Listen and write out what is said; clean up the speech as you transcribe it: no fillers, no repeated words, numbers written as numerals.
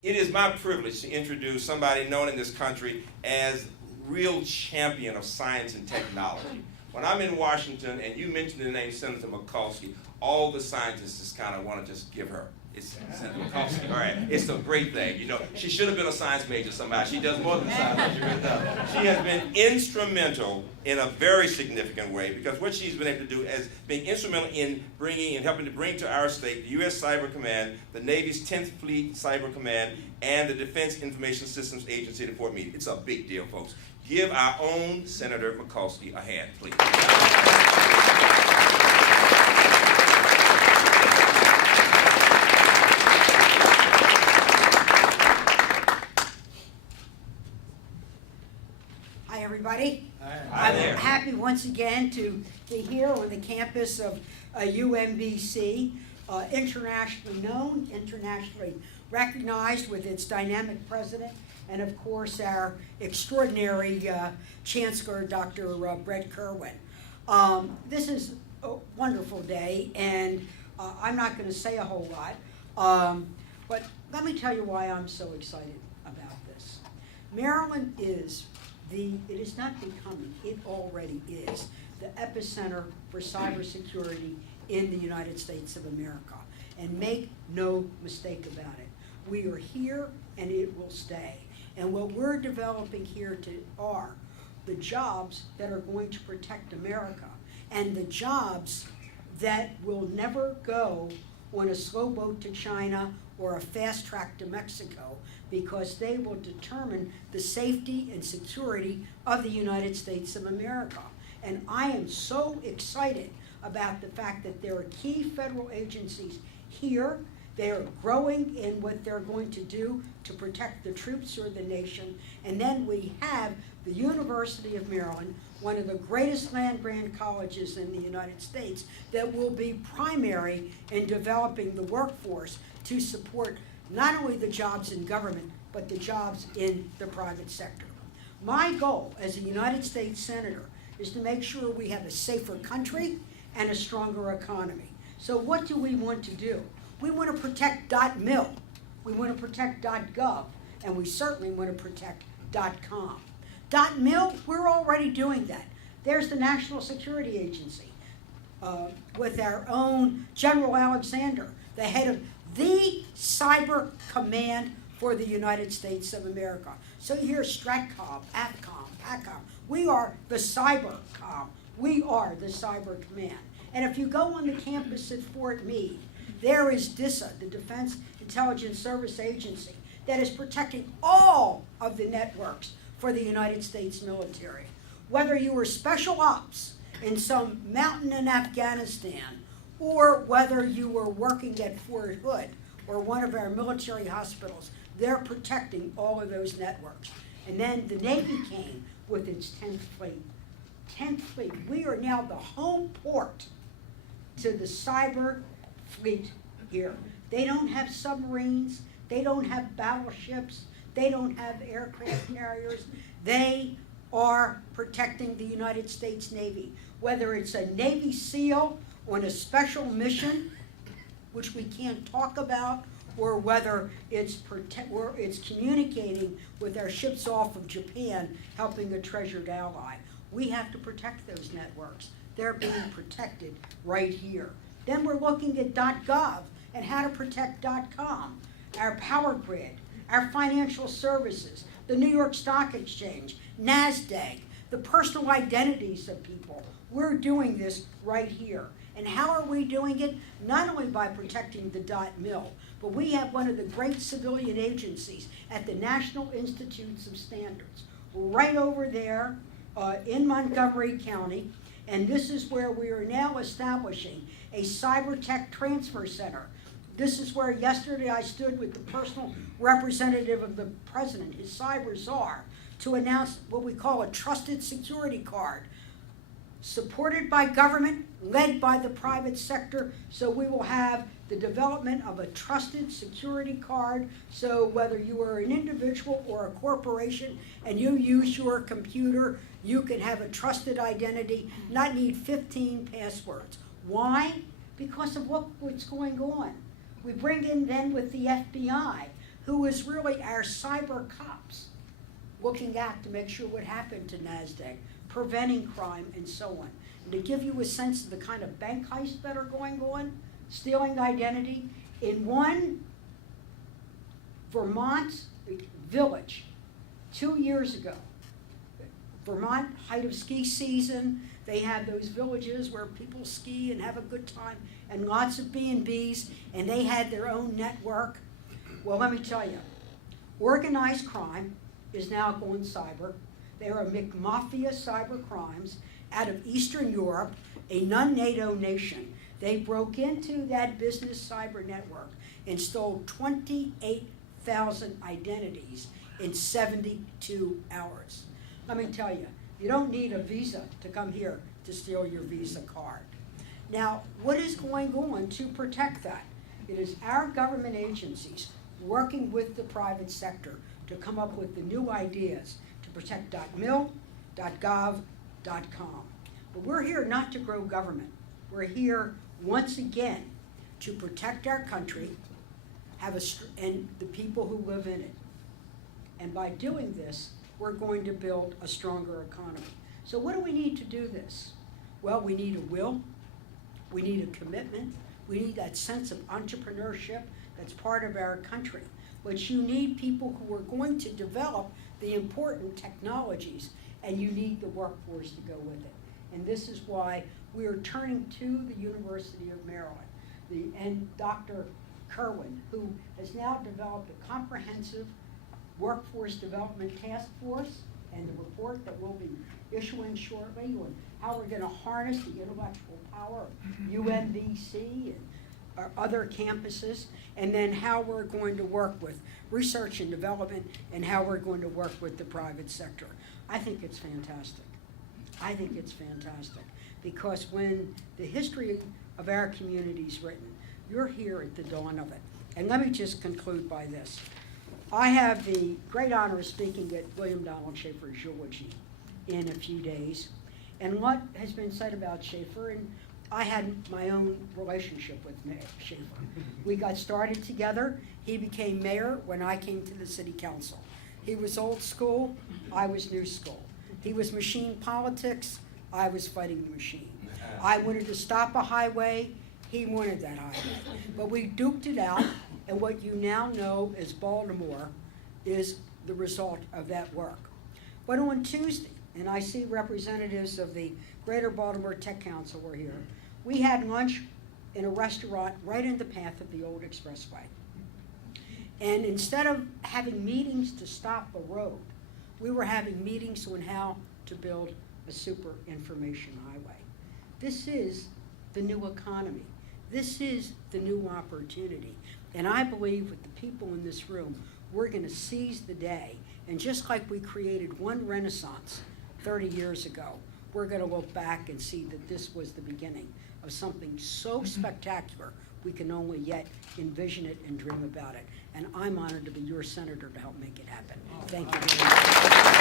It is my privilege to introduce somebody known in this country as real champion of science and technology. When I'm in Washington and you mention the name Senator Mikulski, all the scientists just kind of want to just give her. It's Senator Mikulski, all right? It's a great thing. You know, she should have been a science major somehow. She does more than science. She really does. She has been instrumental in a very significant way, because what she's been able to do is being instrumental in bringing and helping to bring to our state the U.S. Cyber Command, the Navy's 10th Fleet Cyber Command, and the Defense Information Systems Agency at Fort Meade. It's a big deal, folks. Give our own Senator Mikulski a hand, please. Hi, everybody. Hi there. I'm happy once again to be here on the campus of UMBC, internationally known, internationally recognized, with its dynamic president, and of course our extraordinary Chancellor, Dr. Brett Kerwin. This is a wonderful day, and I'm not going to say a whole lot, but let me tell you why I'm so excited about this. Maryland is it is not becoming, it already is, the epicenter for cybersecurity in the United States of America. And make no mistake about it. We are here and it will stay. And what we're developing here are the jobs that are going to protect America, and the jobs that will never go on a slow boat to China or a fast track to Mexico, because they will determine the safety and security of the United States of America. And I am so excited about the fact that there are key federal agencies here. They are growing in what they're going to do to protect the troops or the nation. And then we have the University of Maryland, one of the greatest land-grant colleges in the United States, that will be primary in developing the workforce to support not only the jobs in government, but the jobs in the private sector. My goal as a United States Senator is to make sure we have a safer country and a stronger economy. So what do we want to do? We want to protect .mil, we want to protect .gov, and we certainly want to protect .com. .mil, we're already doing that. There's the National Security Agency with our own General Alexander, the head of the Cyber Command for the United States of America. So you hear Stratcom, AFCOM, PACOM. We are the CyberCom. We are the Cyber Command. And if you go on the campus at Fort Meade, there is DISA, the Defense Intelligence Service Agency, that is protecting all of the networks for the United States military. Whether you were special ops in some mountain in Afghanistan, or whether you were working at Fort Hood or one of our military hospitals, they're protecting all of those networks. And then the Navy came with its 10th Fleet. 10th Fleet, we are now the home port to the cyber fleet here. They don't have submarines, they don't have battleships, they don't have aircraft carriers. They are protecting the United States Navy. Whether it's a Navy SEAL on a special mission, which we can't talk about, or whether it's communicating with our ships off of Japan, helping a treasured ally. We have to protect those networks. They're being protected right here. Then we're looking at .gov and how to protect .com, our power grid, our financial services, the New York Stock Exchange, NASDAQ, the personal identities of people. We're doing this right here. And how are we doing it? Not only by protecting the .mil, but we have one of the great civilian agencies at the National Institutes of Standards, right over there in Montgomery County. And this is where we are now establishing a cyber tech transfer center. This is where yesterday I stood with the personal representative of the president, his cyber czar, to announce what we call a trusted security card, supported by government, led by the private sector. So we will have the development of a trusted security card, so whether you are an individual or a corporation and you use your computer, you can have a trusted identity, not need 15 passwords. Why? Because of what's going on. We bring in then with the FBI, who is really our cyber cops, looking at to make sure what happened to NASDAQ, preventing crime, and so on. And to give you a sense of the kind of bank heists that are going on, stealing identity, in one Vermont village 2 years ago, Vermont, height of ski season, they have those villages where people ski and have a good time, and lots of B&Bs, and they had their own network. Well, let me tell you, organized crime is now going cyber. There are McMafia cyber crimes out of Eastern Europe, a non-NATO nation. They broke into that business cyber network and stole 28,000 identities in 72 hours. Let me tell you, you don't need a visa to come here to steal your Visa card. Now, what is going on to protect that? It is our government agencies working with the private sector to come up with the new ideas to protect .mil, .gov, .com. But we're here not to grow government. We're here once again to protect our country, and the people who live in it. And by doing this, we're going to build a stronger economy. So what do we need to do this? Well, we need a will, we need a commitment, we need that sense of entrepreneurship that's part of our country. But you need people who are going to develop the important technologies, and you need the workforce to go with it. And this is why we are turning to the University of Maryland, and Dr. Kerwin, who has now developed a comprehensive workforce development task force, and the report that we'll be issuing shortly on how we're going to harness the intellectual power of UMBC and our other campuses, and then how we're going to work with research and development, and how we're going to work with the private sector. I think it's fantastic. I think it's fantastic, because when the history of our community is written, you're here at the dawn of it. And let me just conclude by this. I have the great honor of speaking at William Donald Schaefer's eulogy in a few days. And what has been said about Schaefer, and I had my own relationship with Mayor Schaefer. We got started together. He became mayor when I came to the city council. He was old school, I was new school. He was machine politics, I was fighting the machine. I wanted to stop a highway, he wanted that highway. But we duked it out, and what you now know as Baltimore is the result of that work. But on Tuesday, and I see representatives of the Greater Baltimore Tech Council were here, we had lunch in a restaurant right in the path of the old expressway. And instead of having meetings to stop a road, we were having meetings on how to build a super information highway. This is the new economy. This is the new opportunity. And I believe with the people in this room, we're going to seize the day. And just like we created one Renaissance 30 years ago, we're going to look back and see that this was the beginning of something so spectacular we can only yet envision it and dream about it. And I'm honored to be your senator to help make it happen. Thank you very much.